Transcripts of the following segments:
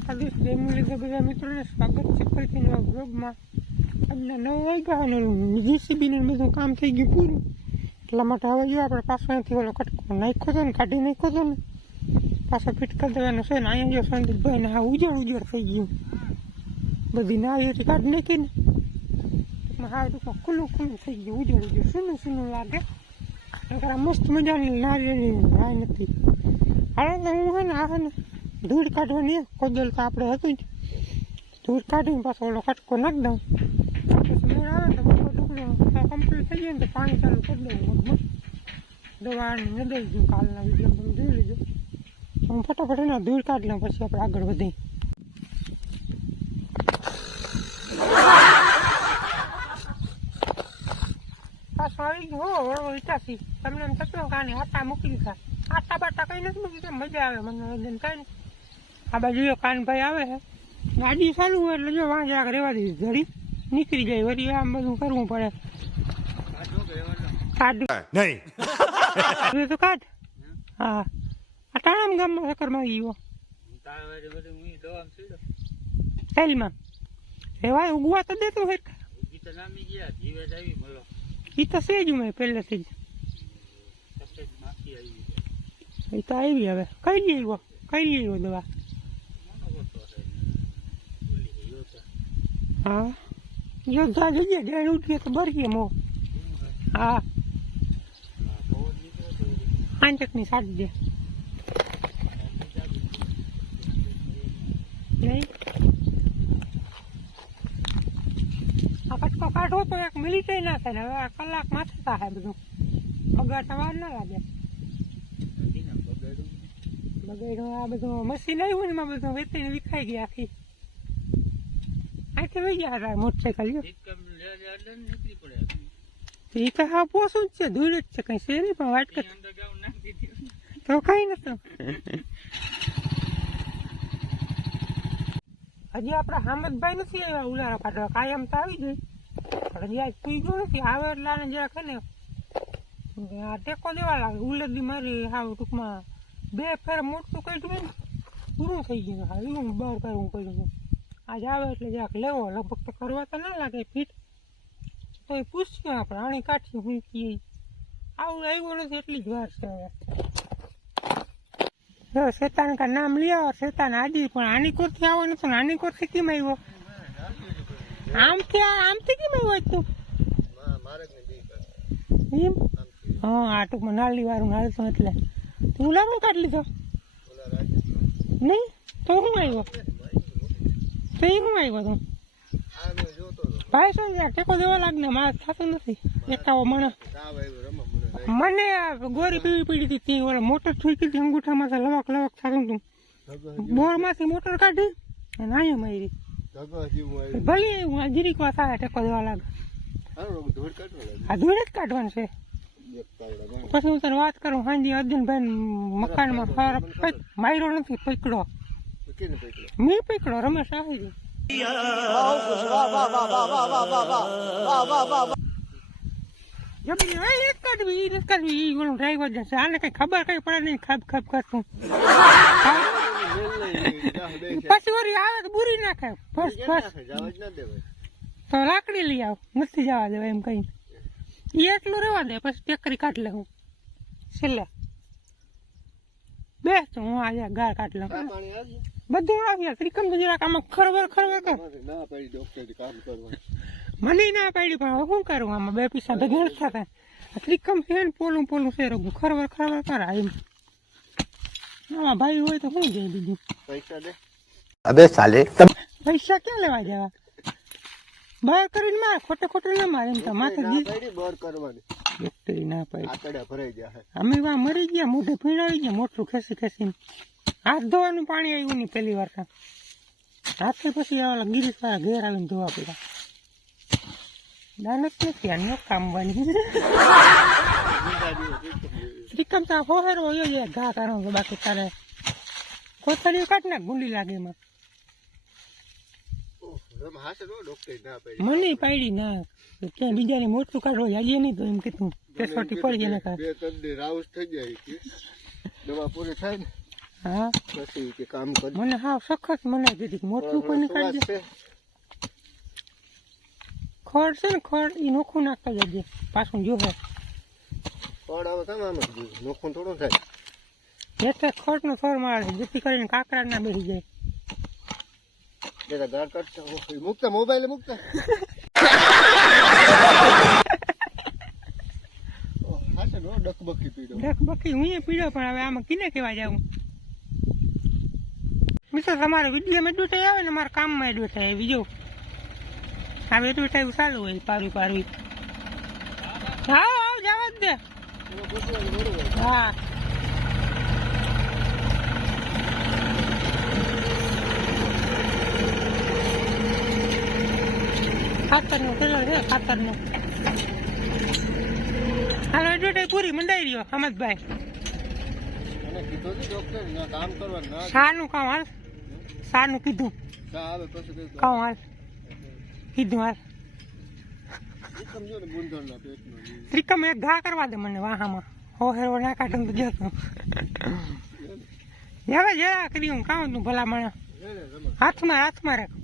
દ્વારકાધીશ જય મુરલીધર બધા મિત્રોને સ્વાગત છે ફરીથી નવા બ્લોગમાં અમને નવ વાગ્યા અને જીસીબીને બધું કામ થઈ ગયું પૂરું એટલા માટે હવે જો આપણે પાછો અહીંથી ઓલો કટકો નાખ્યો હતો ને કાઢી નાખ્યો હતો ને પાછો ફિટ કરી દેવાનો છે ને અહીંયા જો સંદીપભાઈ ને હા ઉજળ ઉજળ થઈ ગયું બધી નાળી કાઢી નાખી ને હા તો ખુલ્લું ખુલ્લું થઈ ગયું ઉજળ ઉજળ સૂનું સૂનું લાગે મસ્ત મજાની નારિયેળી નાય નથી હાલો તો હું હે ને આ હે ને ધૂળ કાઢવાની. કોદલ તો આપણે હતું જ. ધૂળ કાઢીને પાછો ઓલો કટકો નાખી દઉં. પછી આવે તો મોટો ઢુકડો કમ્પ્લીટ થઈ જાય ને તો પાણી ચાલુ કરી દઉં મગમાં દવા ને દઈ દઉં, કાલના વીડિયો તમે જોઈ લેજો. હું ફટાફટ એના ધૂળ કાઢી લઉં, પછી આપણે આગળ વધીએ. પાછો આવી ગયો, હો તમને એમ થતું કાને આટા મૂકી દીધા. આટા બાટા કઈ નથી મૂકી મજા આવે મનોરંજન કઈ આ બાજુ જો કાનભાઈ આવે છે ગાડી સારું હોય એટલે જો વાંચે આગળ રહેવા દીધી ઘડી. નીકળી જાય વળી આમ બધું કરવું પડે. કાઢ. નહીં. તો કાઢ. હા. આ તાણામ ગામમાં ચક્કરમાં ગયો. સેલમાં. રેવાય ઉગવા તો દેતું હોય એ તો છે જ મેં પહેલેથી જ. એ તો આવી હવે. કઈ લઈ આવ્યો કઈ લઈ આવ્યો દવા. હા. યોદ્ધા જઈએ ડેણ ઉઠીએ તો બરીએ મો. હા. આંચકની સાડી દે. નહીં? આ કટકો કાઢો તો એક મિનિટે ના થાય ને હવે આ કલાક માથે થાય બધું. પગાર સવાર ના લાગે. બગાડ્યું આ બધું મશીન આવ્યું ને એમાં બધું વેચીને વિખાઈ ગયા આખી. ગયા એ તો હા પોસું જ છે ધૂળ જ છે કઈ છે નહીં પણ વાટક તો કઈ નતું હજી આપણા હામદભાઈ નથી આવ્યા ઉલારા પાટવા કાયમ તો આવી ગઈ પણ હજી આજ પી ગયું નથી આવે એટલે આને જરાક ને આ ટેકો દેવા લાગે ઉલરડી મારી હાવ ટૂંકમાં બે ફેર મોટું કઈ પૂરું થઈ ગયું. હા એવું બહાર કરવું પડ્યું આજ આવે એટલે જરાક લેવો. લગભગ તો કરવા તો ના લાગે ફીટ. તો એ પૂછ્યું આપણે, આણી કાઠી હું કીએ આવું આવ્યું નથી, એટલી જ વાર છે હવે. જો શેતાન કા નામ લ્યો શેતાન આજી, પણ આની કોરથી આવો નથી આની કોરથી કેમ આવ્યો? આમથી આમથી કેમ આવ્યો તું? એમ? હા, આ ટૂંકમાં નાળી વાળું નાળતો એટલે. તું ઉલારો કાઢ લીધો? નહીં? તો હું આવ્યો? તો હું આવ્યો તો ભાઈ શું છે ટેકો દેવા લાગ ને મારે થતું નથી એકાવો માણસ મને ગોરી પીવી પડી હતી તે ઓલા મોટર ઠોકી હતી અંગૂઠામાં લવક લવક થતું હતું બોરમાંથી મોટર કાઢી અને અહીંયા મારી ભલે હું આ જીરીક વાર થાય ટેકો દેવા લાગે આ ધૂળ જ કાઢવાનું છે પછી હું તને વાત કરું હાંજી અર્જુનભાઈ મકાનમાં માર્યો નથી પકડો મેં પકડો રમેશ આવી ખબર કઈ પડે નહીં ખબ ખબ કરતું પછી વળી આવે તો બુરી નાખે. તો લાકડી લઈ આવ નથી જવા દેવા એમ કઈ એ એટલું રહેવા દે પછી ટેકરી કાઢ લે હું. છેલ્લે. બેસ તો હું આજે ગાળ કાઢ લઉં. બધું આવ્યા ત્રિકમ તો જરાક આમાં ખરબર કામ? કર મને ના પાડી પણ શું કરું? આમાં બે પૈસા ભેગા થતા. ક્રિકમ ત્રિકમ છે ને પોલું પોલું છે રોગું ખરબર ખરવર કર એમ. આમાં ભાઈ હોય તો શું જાય બીજું? અબે સાલે. પૈસા ક્યાં લેવા જવા બહાર કરીને માર ખોટે ખોટે ના મારે એમ તો. માથે દી ડોક્ટરી ના પાડી. અમે વા મરી ગયા મોઢે પીણાવી ગયા મોટું ખેસી ખેસીને હાથ ધોવાનું પાણી આવ્યું નહીં પહેલી વાર તો રાત્રે પછી આવેલા ગિરીશ વાળા ઘેર આવીને ધોવા પડ્યા. દાનત નથી આ ન બની શ્રીકમ તો હોહેરો હોય છે ઘા કરો કે બાકી તારે કોથળીઓ કાઢ ને ગુંડી લાગે એમાં. મને પાડી ના ક્યાં બીજાને મોટું કાઢો જાઈએ નહીં તો એમ કીધું. પેસોટી પડી જાય ને કાંઈ. બે ત્રણ રાઉસ થઈ જાય દવા પૂરી થાય ને. હા. પછી કે કામ કર. મને હા સખત મને દીધી મોટું કોઈ નીકળી દે ખડ છે? ને ખડ એ નોખું નાખતા જજે. પાછું જોવે ખડ આવે તમે આમ નોખું થોડું થાય. એટલે ખડનો થોડ મારે. જેથી કરીને કાકરા ના બેસી જાય. બેટા ગાળ કાઢતા મૂકતા મોબાઈલ મૂકતા. ડકબકી પીડો. ડકબકી. હું એ પીડ્યો પણ હવે આમાં કિને કેવા જાઉં? મિત્રો તમારે વિડીયોમાં એડવર્ટાઈઝ આવે ને મારા કામમાં એડવર્ટાઈઝ થાય બીજો આ થાય ચાલુ હોય પારવી પારવી હા હા જવા જ દે. હા. ખાતરનું પેલો છે ખાતરનું. હાલો એડવર્ટાઈઝ પૂરી મંડાઈ રહ્યો કામ ના શાનું કામ હાલ. શાનું કીધું. કામ હાલ. કીધું હાલ. ત્રિકમ એક ઘા કરવા દે મને વાહામાં. હો હેરો ના કાઢું તો જતો હવે જરા હું કામ તું ભલા મને હાથમાં હાથમાં રાખ.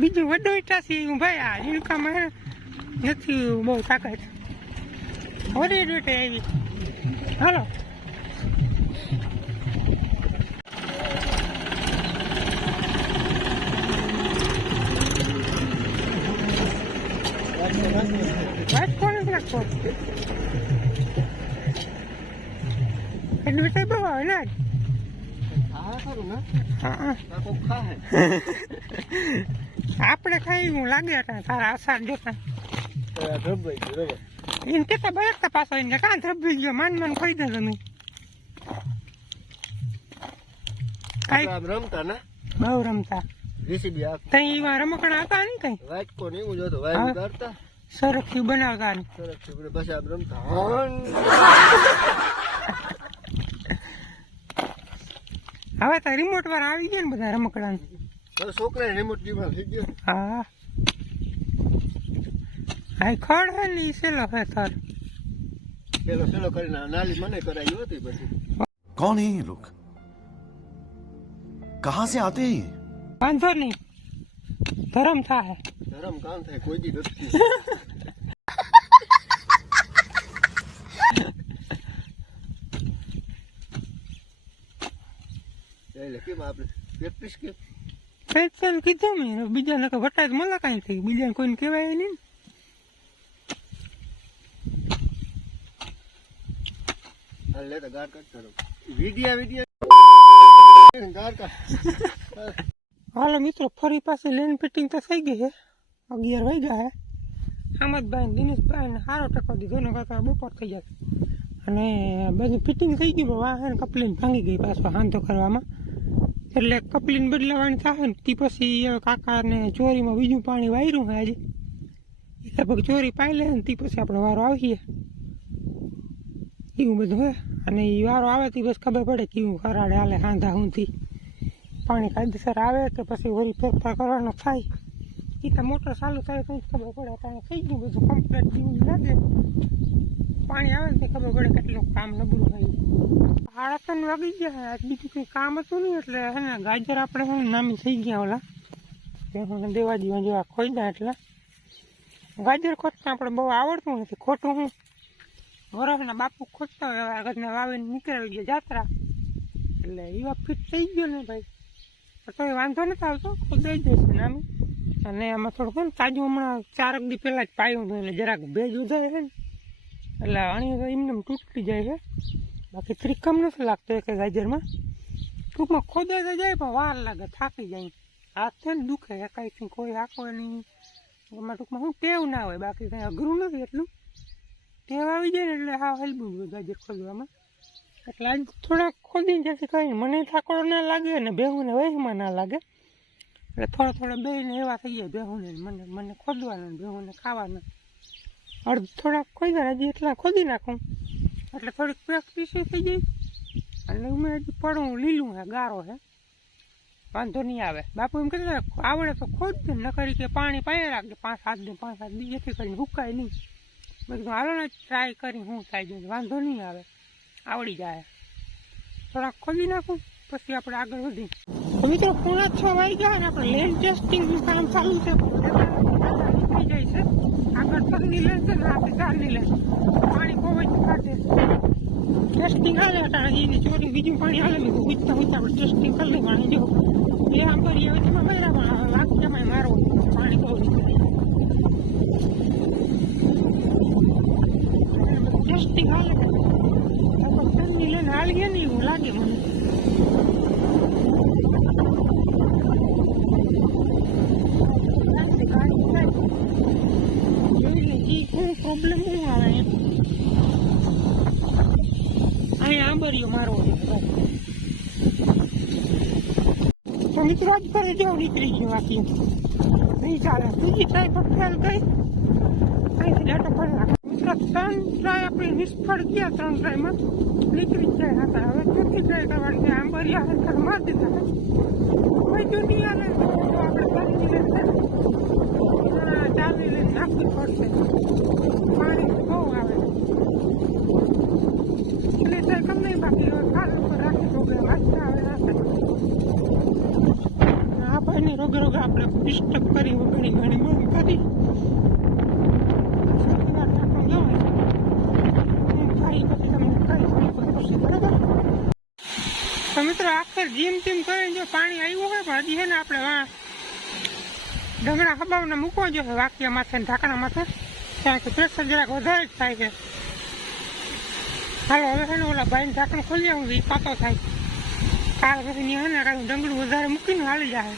બીજું વડો મારી છે. હું ભાઈ આ ઝીણકામાં નથી બહુ તાકાત. હોરી ડોટે આવી. હાલો. તો બહુ આવે ને આપણે ખાઈ હું લાગે હતા તારા આસાર જોતા. ધબઈ ગયું રબર એને કેતા બળકતા પાછો એને કાં ધબી ગયો માન માન ખોઈ દે તમે રમતા ને? બહુ રમતા. રેસીપી આ તઈ એવા રમકડા હતા નહીં કઈ? વાટકો ને એવું જોતો વાયર હા. કાઢતા સરખથી બનાવતા. ને સરસ છોકરે પછી આમ રમતા. હવે તો રિમોટ વાળા આવી ગયા ને બધા રમકડા. છોકરા રિમોટ જીવન થઈ ગયો. હા. હા ખડ હે ને ઈ સેલો હે થર પેલો પેલો કરીને આ નાલી મને કરાવી હતી પછી कौन है ये लोग कहां से आते हैं ये? વાંધો નહીં ધરમ થાય ધરમ કામ થાય કોઈ દી નથી એટલે કેમ આપણે પ્રેક્ટિસ કેમ પેન્શન કીધું મેં બીજાને કે વટાય મળે કાંઈ થઈ બીજાને કોઈને કહેવાય નહીં લે તો ગાર કટ કરો વિડિયા વિડિયા. ગાર કટ હાલો મિત્રો, ફરી પાસે લેન ફિટિંગ તો થઈ ગઈ છે અગિયાર વાગ્યા હે. હમદભાઈ દિનેશભાઈ ને સારો ટકો દીધો ને કરતા બપોર થઈ જાય અને બધું ફિટિંગ થઈ ગયું વાહન કપલીન ભાંગી ગઈ પાછો હાંધો કરવામાં. એટલે કપલીન બદલાવાની થાય ને, તે પછી કાકાને ચોરીમાં બીજું પાણી વાયરું હોય આજે. એ લગભગ ચોરી પાઈ લે ને, તે પછી આપણે વારો આવીએ. એવું બધું હે. અને એ વારો આવે તો બસ ખબર પડે કેવું કરાડે હાલે હાંધા હુંથી. પાણી કાયદેસર આવે કે પછી વળી ફેરફાર કરવાનો થાય. એ તો મોટર ચાલુ થાય તો ખબર પડે. કારણ થઈ ગયું બધું કમ્પ્લેટ જેવું લાગે પાણી આવે ને ખબર પડે કેટલું કામ નબળું થાય સાડા ત્રણ વાગી ગયા બીજું કંઈ કામ હતું નહીં એટલે હે ને ગાજર આપણે હે ને નામી થઈ ગયા ઓલા. હું દેવાજીમાં જેવા ખોઈદા એટલે. ગાજર ખોટતા આપણે બહુ આવડતું નથી. ખોટું હું વરસના બાપુ ખોટતા હોય આગળના વાવીને નીકળાવી ગયા જાત્રા. એટલે એવા ફિટ થઈ ગયો ને ભાઈ. તો એ વાંધો નથી આવતો ખોદાઈ જશે ને આમ અને આમાં થોડુંક તાજું હમણાં ચારક દી પહેલાં જ પાયું હતું, એટલે જરાક ભેજ ઉધાય છે ને. એટલે અણી એમને એમ તૂટી જાય છે. બાકી ત્રિકમ નથી લાગતો એક ગાજરમાં ટૂંકમાં ખોદાઈ તો જાય, પણ વાર લાગે, થાકી જાય હાથ છે ને દુખે એકાઈથી કોઈ હાંકો નહીં. એમાં ટૂંકમાં શું ટેવ ના હોય, બાકી કંઈ અઘરું નથી એટલું. ટેવ આવી જાય ને એટલે હા હોય ગાજર ખોદવામાં એટલે આજ થોડાક ખોદી જશે કંઈ મને થાકડો ના લાગે અને બેહુને વહીમાં ના લાગે. એટલે થોડા થોડા બેહીને એવા થઈ જાય બેહુને ને મને મને ખોદવાના ને બેહુને ખાવાના. અડધ થોડાક ખોદ્યા હજી એટલા ખોદી નાખું. એટલે થોડીક પ્રેક્ટિસ થઈ જાય. અને મેં હજી પડું લીલું હે ગારો હે. વાંધો નહીં આવે. બાપુ એમ કહેતા હતા, આવડે તો ખોદ દે નકરી કે પાણી પાયા રાખજે પાંચ સાત દિન પાંચ સાત દિન જેથી કરીને હુકાય નહીં. કીધું, હાલો ને ટ્રાય કરી, હું થાય જાય વાંધો નહીં આવે. આવડી જાય. થોડાક ખોલી નાખું, પછી આપણે આગળ વધી મિત્રો પૂર્ણ છ વાગી ગયા ને આપણે લેન્ડ ટેસ્ટિંગનું કામ ચાલુ છે. નીકળી જાય છે. આગળ પગની લેન્ડ છે આપણે ચારની લેન્ડ પાણી બહુ જ કાઢે ટેસ્ટિંગ હાલે અટાણે એની ચોરી, બીજું પાણી હાલે ને પૂછતા પૂછતા આપણે ટેસ્ટિંગ કરી પાણી જો એ આમ કરી વચમાં મળ્યા પણ લાખ જમાય મારો પાણી બહુ નીકળે ટેસ્ટિંગ હાલે આપણે ચારની લેન્ડ હાલી ગયા ને એવું લાગે મને પ્રોબ્લેમ શું આવે અહીંયા આંબરીઓ મારો તો મિત્રો આજ ફરી નીકળી ગયું બાકી નહીં ચાલે બીજી ટ્રાય પર ફેલ ગઈ અહીંથી ડેટો ત્રણ ટ્રાય આપણે નિષ્ફળ ગયા ત્રણ નીકળી જાય હતા હવે નથી જાય કરવાની છે આંબરી આવે તો મારી દીધા કોઈ દુનિયાને આપણે કરી લેશે ચાલી લઈને નાખવી પડશે. પાણી બહુ આવે. એટલે ટ્રાય કમ નહીં બાકી હવે ખાલ ઉપર રાખી દો વાંચતા આવે રાખે આ ભાઈને રોગે રોગે આપણે ડિસ્ટર્બ કરી ઘણી ઘણી બહુ કરી સૌથી વાર ઢાંકણું જવાય હું ખાઈ પછી તમને કહીશ પછી બરાબર તો મિત્રો આખર જીમ ટીમ કરીને જો પાણી આવ્યું હોય, પણ હજી છે ને આપણે ડમરા ખબાવને મૂકવો જોઈએ વાક્ય માથે ઢાંકણા માથે કારણ કે પ્રેશર જરાક વધારે જ થાય છે. હાલો, હવે છે ને ઓલા ભાઈને ઢાંકણ ખોલી આવું એ પાતો થાય. કાલ પછી નહીં હે ને કાંઈ ડંગળું વધારે મૂકીને હાલી જાય